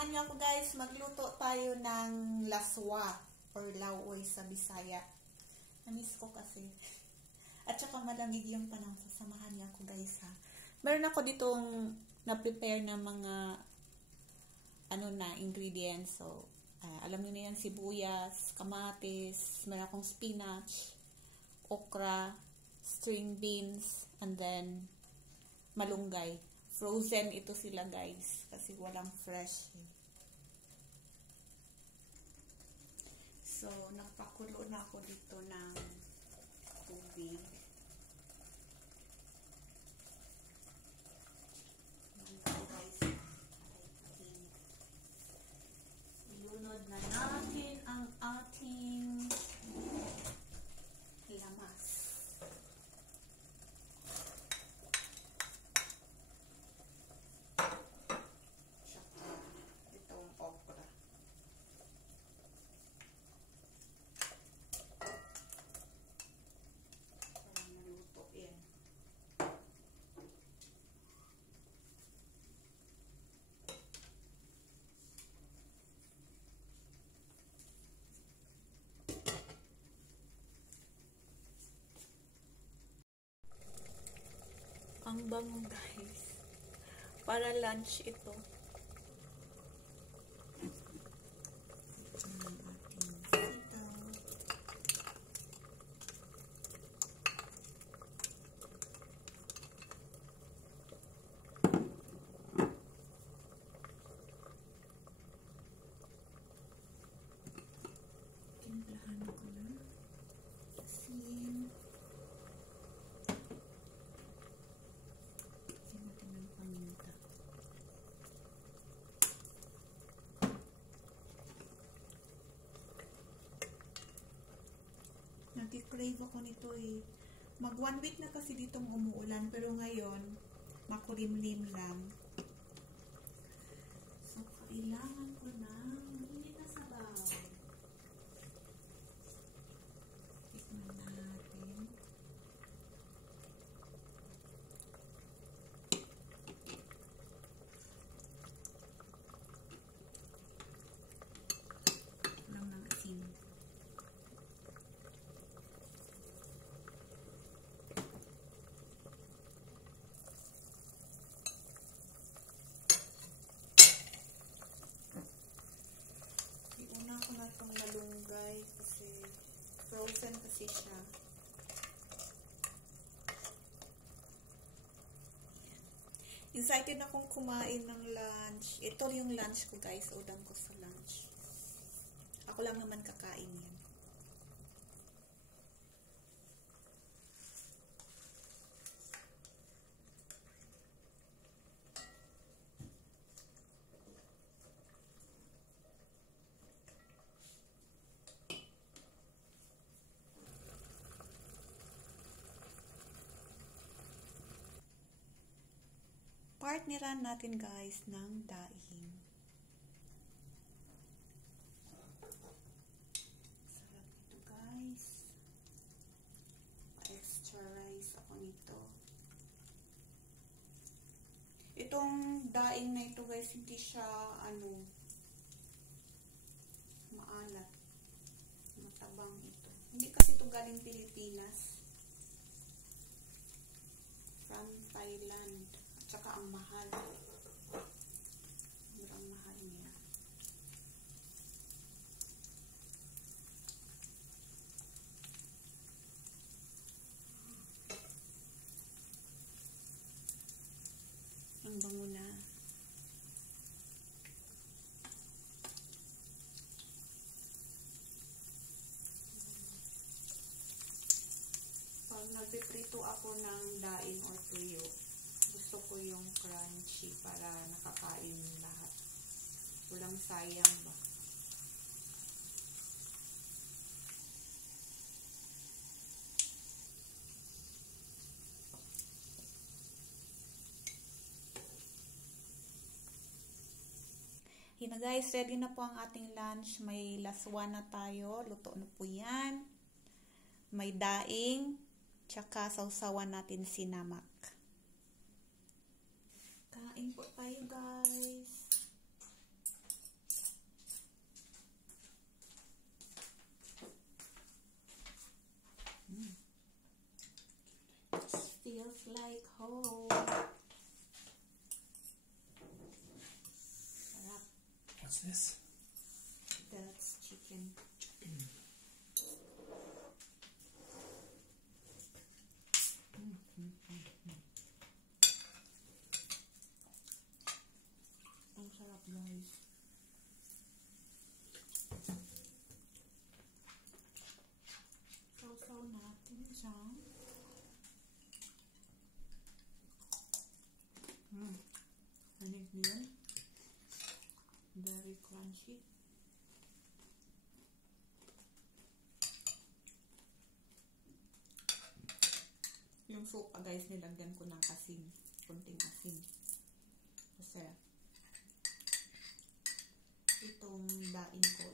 Samahan niyo ako guys, magluto tayo ng laswa or lawoy sa Bisaya. Namiss ko kasi. At saka malamig yung panahon. Samahan niyo ako guys ha. Meron ako ditong na-prepare na mga ingredients. So, alam niyo na yan, sibuyas, kamatis, meron akong spinach, okra, string beans, and then malunggay. Frozen ito sila guys kasi walang fresh. So, nagpakulo na ako dito ng tubig. Ilunod na natin ang ating lamas. Ang bango guys. Para lunch ito. Timplahan ko na. Asin. Nag-crave ako nito eh. Mag 1 week na kasi ditong umuulan pero ngayon makulimlim lang. So kailangan ko na mainit na sabaw. Tikman natin. Lang ng asin. Ako na itong malunggay kasi frozen kasi siya. Excited akong kumain ng lunch. Ito yung lunch ko guys. Udang ko sa lunch. Ako lang naman kakain yan. Partneran natin guys ng daing. Sarap ito guys. Extra rice ako nito. Itong daing na ito guys, hindi siya maalat. Matabang ito. Hindi kasi ito galing Pilipinas. From Thailand. Tsaka ang mahal. Sobrang mahal niya. Ang bango na. Pag nagpiprito ako ng daing or tuyo, gusto ko yung crunchy para nakakain lahat. Walang sayang ba? Yun na guys, ready na po ang ating lunch. May laswa na tayo. Luto na po yan. May daing. Tsaka sausawan natin sinamak. Kain po tayo guys. feels like home. Sarap. What's this? That's chicken. Ang sarap, guys. Sausaw natin siya. Hanig niyo yun. Very crunchy. Yung sopa, guys, nilagyan ko ng asin. Kunting asin. Kasi itong daing ko